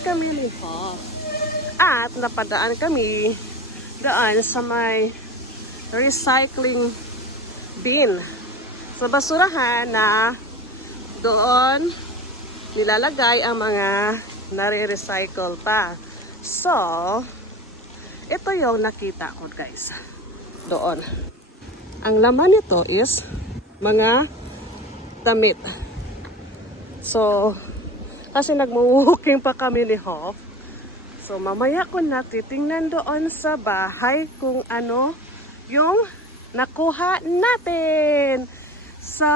kami ni Hoff. At napadaan kami daan sa may recycling bin. Sa basurahan na doon nilalagay ang mga nare-recycle pa. So, ito yung nakita ko guys. Doon. Ang laman nito is mga damit. So, kasi nagmo-walking pa kami ni Hoff. So, mamaya ko na titingnan doon sa bahay kung ano yung nakuha natin. So,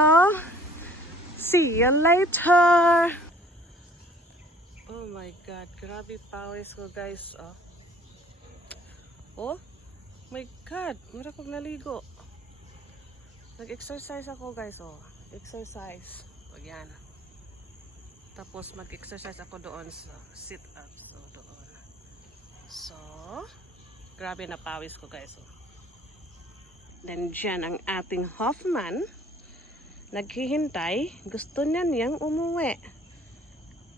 see you later! Oh my God, grabe pawis ko guys. Oh my God, meron kong naligo. Nag-exercise ako guys. Exercise. O yan. Tapos mag-exercise ako doon sa sit-ups. Doon. So, grabe na pawis ko guys. Then dyan ang ating Hoffman. Naghihintay. Gusto niya niyang umuwi.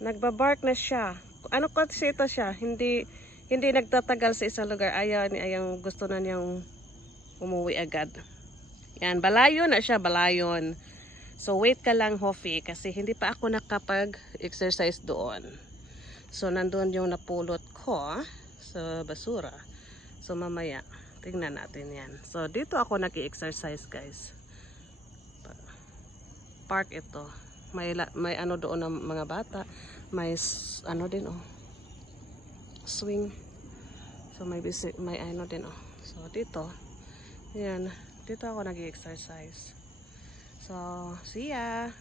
Nagbabark na siya. Ano kasi ito siya? Hindi nagtatagal sa isang lugar. Ayaw gusto na niyang umuwi agad. Yan, balayon na siya, balayon. So wait ka lang Hoffy kasi hindi pa ako nakapag-exercise doon. So nandun yung napulot ko sa basura. So mamaya, tingnan natin yan. So dito ako nag-exercise guys. Park ito. May ano doon ng mga bata. May ano din swing. So may ano din So dito. Yan. Dito ako nag-exercise. So, see ya!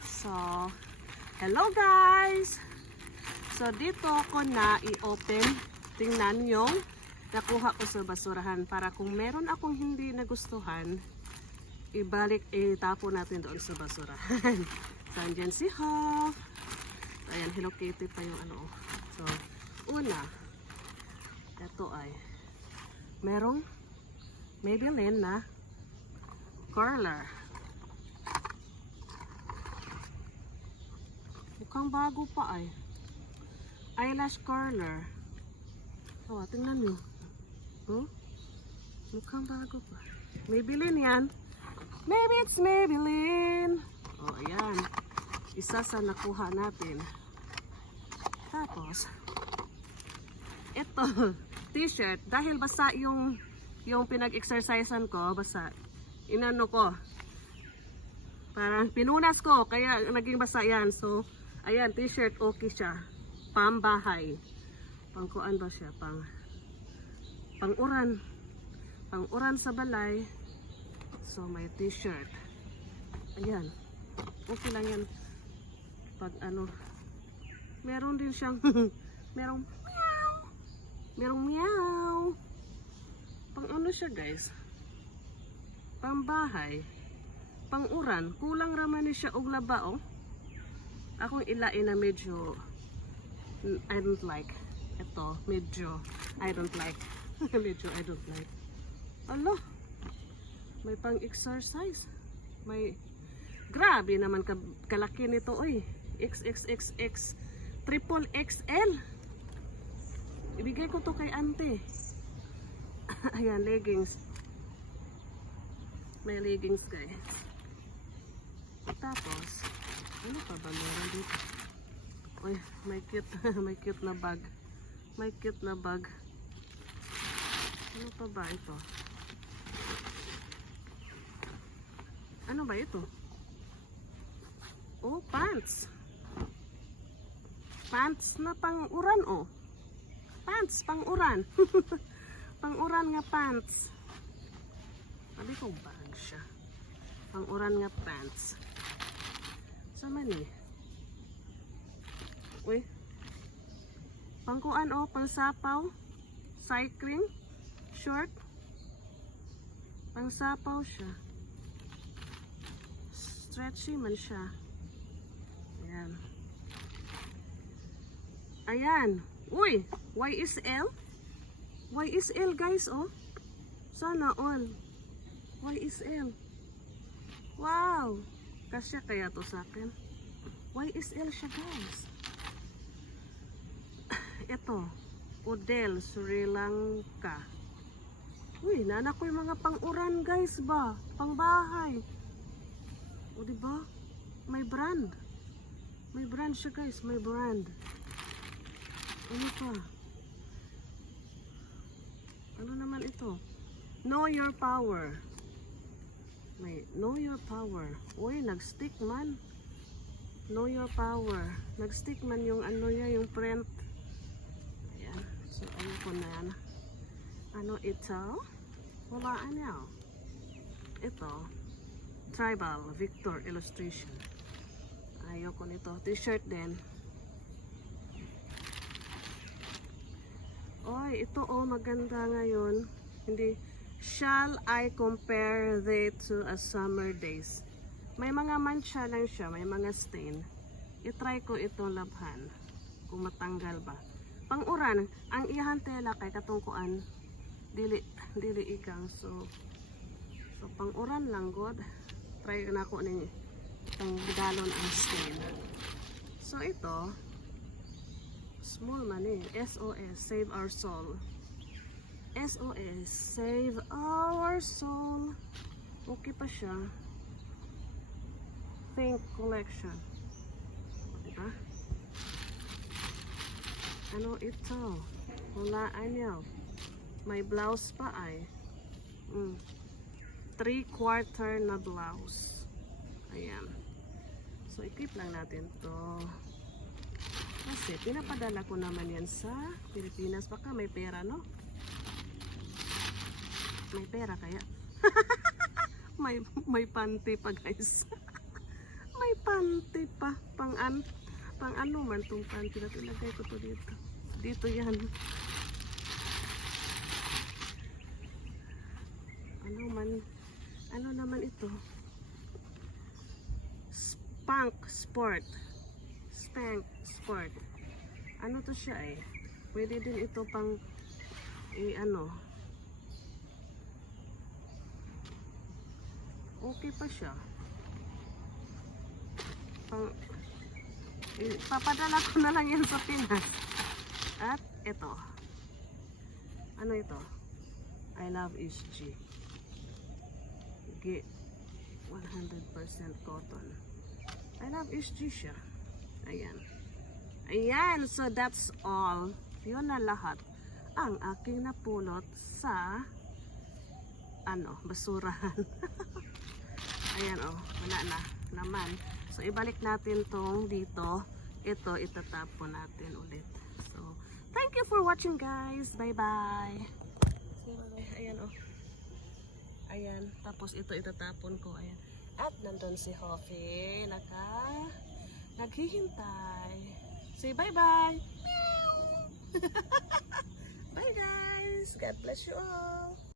So, hello guys! So, dito ako na i-open. Tingnan yung nakuha ko sa basurahan para kung meron akong hindi nagustuhan, itapo natin doon sa basurahan. So, andyan si Hoff. Ayan, Hello Kitty pa yung ano. So, una, ito ay merong Maybelline na curler. Mukhang bago pa ay. Eyelash curler. Tingnan nyo. Mukhang bago pa. Maybelline yan. Maybe it's Maybelline. Ayan. Isa sa nakuha natin. Tapos, ito, t-shirt. Dahil basa yung pinag-exercisean ko, basa. Inano ko. Parang pinunas ko, kaya naging basa yan. So, ayan, t-shirt, okay siya. Pambahay. Pangkuan ba siya? Pang-uran. Pang-uran sa balay. So, may t-shirt. Ayan. Okay lang yan. Pag ano. Meron din siyang, merong meow. Merong meow. Pang ano siya guys? Pambahay. Pang-uran. Kulang raman ni siya og laba Akong ilain na medyo I don't like. Ito, medyo I don't like. Medyo I don't like. Alo. May pang-exercise. May grabe naman kalaki nito XXXX triple XL. Ibigay ko to kay ante. Ayan, leggings. May leggings guys. Tapos, ano pa ba meron dito? May cute, may cute na bag. May cute na bag. Ano pa ba ito? Ano ba ito? Pants. Pants na pang-uran Pants, pang-uran. Pang-uran nga pants. Sabi ko bag siya. Pang-uran nga pants. Sama ni. Pangkuan pang-sapaw. Cycling. Short. Pang-sapaw siya. Stretchy man siya. Ayan. Ayan. Uy! YSL? YSL guys Sana all. YSL. Wow! Kasya kaya to sa akin. YSL siya guys. ito. Udel, Sri Lanka. Uy, nana ko yung mga pang-uran guys ba? Pang-bahay. O diba? May brand. May brand siya guys, may brand. Ano pa? Ano naman ito? Know your power. May know your power. Uy, nag-stick man. Know your power. Nag-stick man yung ano niya, yung print. Ayan. So, ano ko na yan. Ano ito? Walaan niya. Ito. Tribal Victor illustration. Ayoko nito. T-shirt din. Oy, ito oh, maganda ngayon. Hindi. Shall I compare they to a summer days? May mga mancha lang siya, may mga stain. I-try ko itong labhan. Kung matanggal ba. Pang-uran, ang iyahan tela kay katungkuan. Dili ikang. So pang-uran lang god. Try na ko ning itong galon ang stain. So ito, small man eh. SOS, Save Our Soul. SOS, Save Our Soul. Okay pa siya. Pink collection. Diba? Ano ito? Hulaan niyo. May blouse pa ay. 3/4 na blouse. Ayan. So, i-keep lang natin to. Kasi, pinapadala ko naman yan sa Pilipinas. Baka may pera, no? May pera kaya? may panty pa, guys. May panty pa. Pang ano man tong panty na tinagay ko to dito. Dito yan. Ano naman ito? Spank Sport. Ano to siya eh? Pwede din ito pang ano. Okay pa siya. Papadala ko na lang yan sa Pinas. At ito. Ano ito? I love HG. 100% cotton. I love HG siya. Ayan. Ayan. So that's all. Yun na lahat ang aking napulot sa basurahan. Ayan oh. Wala na naman. So ibalik natin tong dito. Ito itatapon natin ulit. So thank you for watching guys. Bye bye. Ayan oh. Ayan, tapos ito itatapon ko. Ayan. At nandun si Hoffy, naghihintay. Say bye-bye. Bye guys. God bless you all.